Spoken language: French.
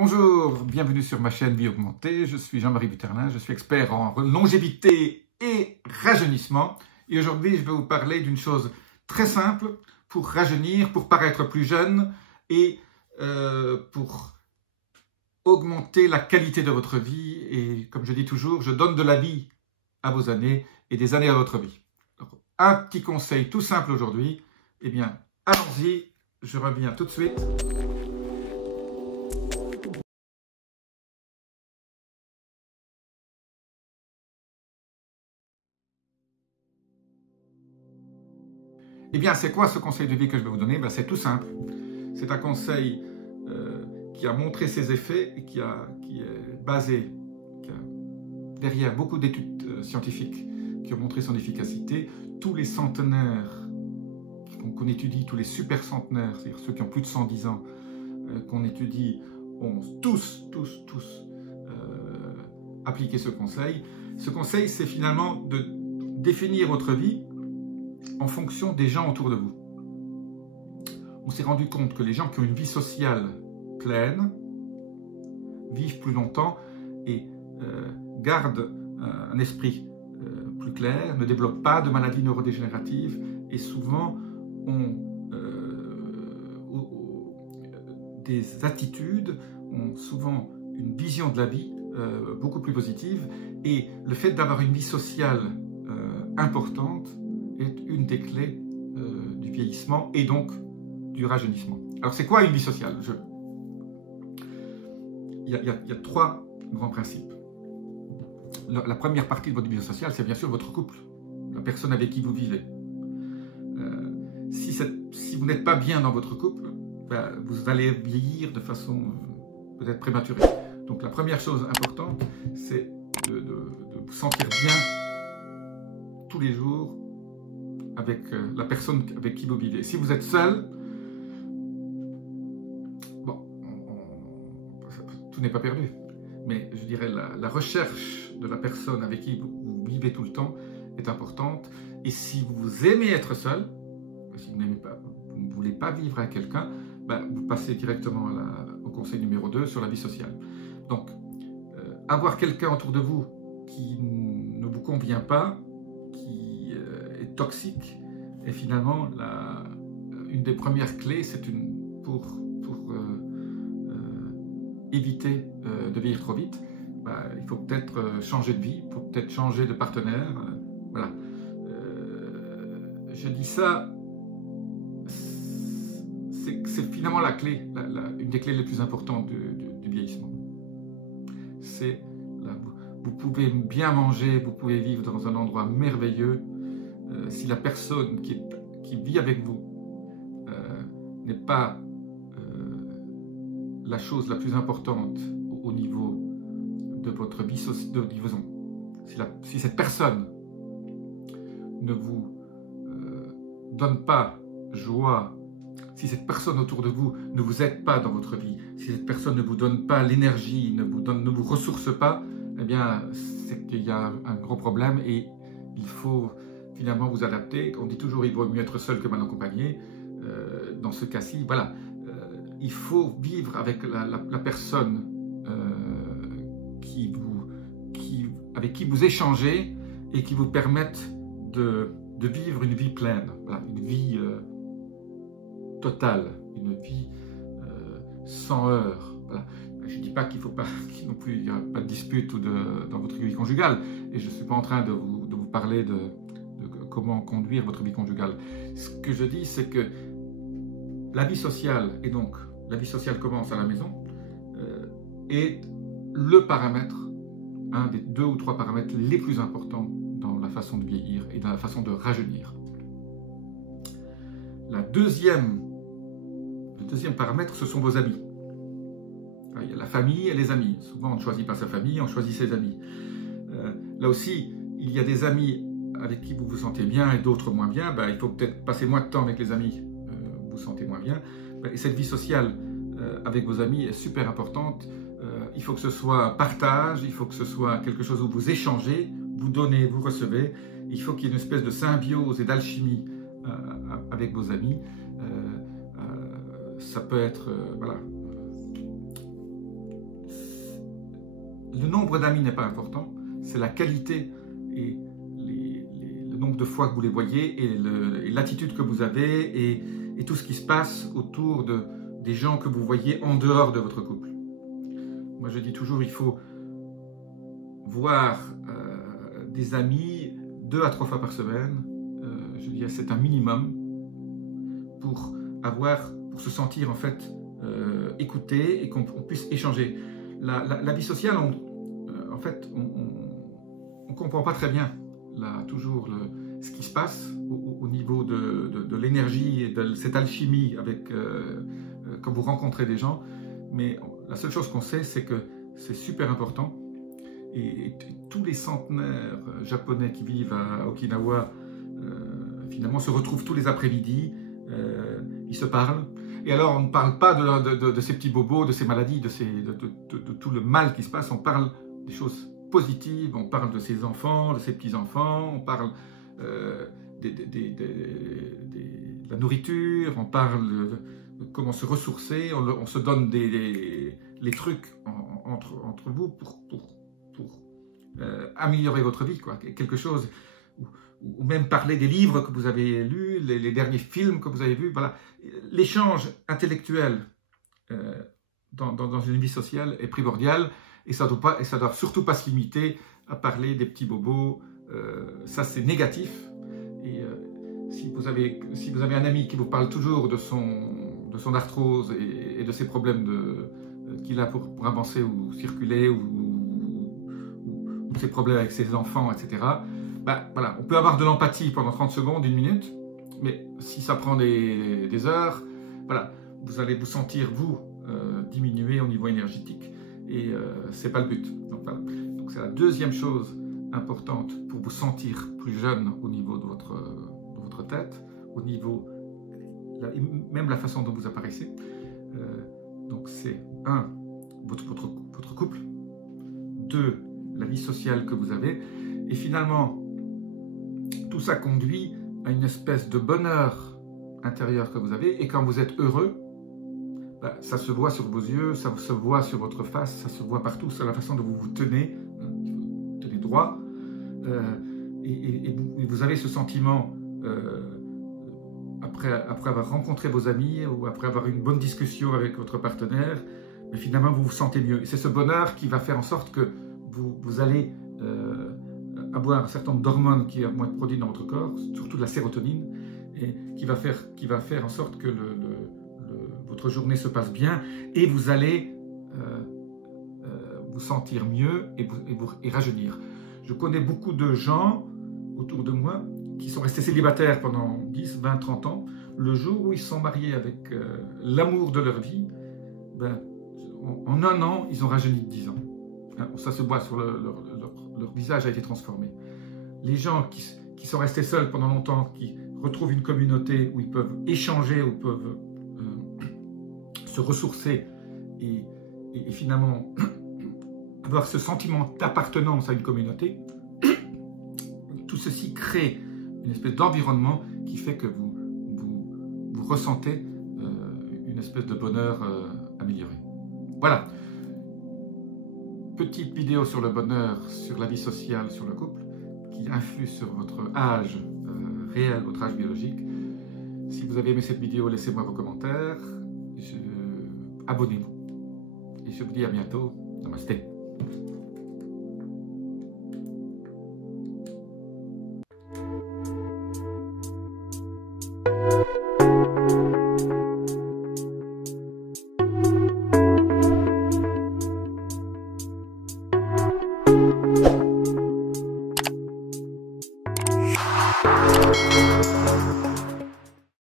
Bonjour, bienvenue sur ma chaîne Vie Augmentée, je suis Jean-Marie Buterlin, je suis expert en longévité et rajeunissement et aujourd'hui je vais vous parler d'une chose très simple pour rajeunir, pour paraître plus jeune et pour augmenter la qualité de votre vie et comme je dis toujours, je donne de la vie à vos années et des années à votre vie. Alors, un petit conseil tout simple aujourd'hui, eh bien allons-y, je reviens tout de suite. Eh bien, c'est quoi ce conseil de vie que je vais vous donner? C'est tout simple. C'est un conseil qui a montré ses effets et qui est basé derrière beaucoup d'études scientifiques qui ont montré son efficacité. Tous les centenaires qu'on étudie, tous les super centenaires, c'est-à-dire ceux qui ont plus de 110 ans, qu'on étudie, ont tous appliqué ce conseil. Ce conseil, c'est finalement de définir votre vie en fonction des gens autour de vous. On s'est rendu compte que les gens qui ont une vie sociale pleine vivent plus longtemps et gardent un esprit plus clair, ne développent pas de maladies neurodégénératives et souvent ont des attitudes, ont souvent une vision de la vie beaucoup plus positive et le fait d'avoir une vie sociale importante est une des clés du vieillissement et donc du rajeunissement. Alors c'est quoi une vie sociale? Il y a trois grands principes. La première partie de votre vie sociale, c'est bien sûr votre couple, la personne avec qui vous vivez. Si vous n'êtes pas bien dans votre couple, vous allez vieillir de façon peut-être prématurée. Donc la première chose importante, c'est de vous sentir bien tous les jours avec la personne avec qui vous vivez. Si vous êtes seul, bon, tout n'est pas perdu. Mais je dirais la recherche de la personne avec qui vous vivez tout le temps est importante. Et si vous aimez être seul, si vous ne voulez pas vivre avec quelqu'un, vous passez directement au conseil numéro 2 sur la vie sociale. Donc, avoir quelqu'un autour de vous qui ne vous convient pas, qui est toxique, et finalement, une des premières clés, c'est pour éviter de vieillir trop vite, il faut peut-être changer de vie, il faut peut-être changer de partenaire. Voilà. Je dis ça, c'est finalement la clé, une des clés les plus importantes du vieillissement. C'est vous pouvez bien manger, vous pouvez vivre dans un endroit merveilleux. Si la personne qui vit avec vous n'est pas la chose la plus importante au niveau de votre vie sociale, si cette personne ne vous donne pas joie, si cette personne autour de vous ne vous aide pas dans votre vie, si cette personne ne vous donne pas l'énergie, ne vous ressource pas, eh bien, c'est qu'il y a un gros problème et il faut finalement vous adapter. On dit toujours qu'il vaut mieux être seul que mal accompagné. Dans ce cas-ci, voilà, il faut vivre avec la personne avec qui vous échangez et qui vous permettent de vivre une vie pleine, voilà, une vie totale, une vie sans heurts. Voilà. Je ne dis pas qu'il ne faut pas non plus, il n'y a pas de dispute dans votre vie conjugale, et je ne suis pas en train de vous parler de comment conduire votre vie conjugale. Ce que je dis, c'est que la vie sociale, et donc la vie sociale commence à la maison, est le paramètre, un des 2 ou 3 paramètres les plus importants dans la façon de vieillir et dans la façon de rajeunir. Le deuxième paramètre, ce sont vos amis. Il y a la famille et les amis. Souvent, on ne choisit pas sa famille, on choisit ses amis. Là aussi, il y a des amis avec qui vous vous sentez bien et d'autres moins bien. Il faut peut-être passer moins de temps avec les amis, vous vous sentez moins bien. Et cette vie sociale avec vos amis est super importante. Il faut que ce soit un partage, il faut que ce soit quelque chose où vous échangez, vous donnez, vous recevez. Il faut qu'il y ait une espèce de symbiose et d'alchimie avec vos amis. Ça peut être voilà, le nombre d'amis n'est pas important, c'est la qualité et le nombre de fois que vous les voyez et l'attitude que vous avez et tout ce qui se passe autour des gens que vous voyez en dehors de votre couple. Moi, je dis toujours, il faut voir des amis 2 à 3 fois par semaine. Je dis, c'est un minimum pour se sentir en fait écouté et qu'on puisse échanger. La vie sociale, en fait, on ne comprend pas très bien là, toujours ce qui se passe au niveau de l'énergie et de cette alchimie avec, quand vous rencontrez des gens. Mais la seule chose qu'on sait, c'est que c'est super important. Et tous les centenaires japonais qui vivent à Okinawa, finalement, se retrouvent tous les après-midi. Ils se parlent. Et alors, on ne parle pas de ces petits bobos, de ces maladies, de tout le mal qui se passe. On parle des choses positives, on parle de ses enfants, de ses petits-enfants, on parle de la nourriture, on parle de comment se ressourcer, on se donne les trucs entre vous pour améliorer votre vie, quoi. Quelque chose, ou même parler des livres que vous avez lus, les derniers films que vous avez vus, voilà. L'échange intellectuel dans une vie sociale est primordial et ça doit surtout pas se limiter à parler des petits bobos, ça c'est négatif. Et si vous avez un ami qui vous parle toujours de son arthrose et de ses problèmes qu'il a pour avancer ou circuler ou ses problèmes avec ses enfants, etc., bah, voilà, on peut avoir de l'empathie pendant 30 secondes, 1 minute, mais si ça prend des heures, voilà, vous allez vous sentir, diminuer au niveau énergétique, et c'est pas le but. Donc voilà. Donc c'est la deuxième chose importante pour vous sentir plus jeune au niveau de votre tête, au niveau, même la façon dont vous apparaissez. Donc c'est 1, votre couple, 2, la vie sociale que vous avez, et finalement, tout ça conduit à une espèce de bonheur intérieur que vous avez, et quand vous êtes heureux, bah, ça se voit sur vos yeux, ça se voit sur votre face, ça se voit partout, c'est la façon dont vous vous tenez, vous tenez droit, et vous avez ce sentiment, après avoir rencontré vos amis, ou après avoir eu une bonne discussion avec votre partenaire, mais finalement vous vous sentez mieux. Et c'est ce bonheur qui va faire en sorte que vous allez avoir un certain nombre d'hormones qui vont être produites dans votre corps, surtout de la sérotonine, et qui va faire en sorte que votre journée se passe bien, et vous allez vous sentir mieux et rajeunir. Je connais beaucoup de gens autour de moi qui sont restés célibataires pendant 10, 20, 30 ans. Le jour où ils sont mariés avec l'amour de leur vie, ben, en 1 an, ils ont rajeuni de 10 ans. Ça se voit sur leur visage a été transformé. Les gens qui sont restés seuls pendant longtemps, qui retrouvent une communauté où ils peuvent échanger, où ils peuvent se ressourcer et finalement avoir ce sentiment d'appartenance à une communauté, tout ceci crée une espèce d'environnement qui fait que vous ressentez une espèce de bonheur amélioré. Voilà. Petite vidéo sur le bonheur, sur la vie sociale, sur le couple, qui influe sur votre âge réel, votre âge biologique. Si vous avez aimé cette vidéo, laissez-moi vos commentaires, abonnez-vous. Et je vous dis à bientôt. Namasté.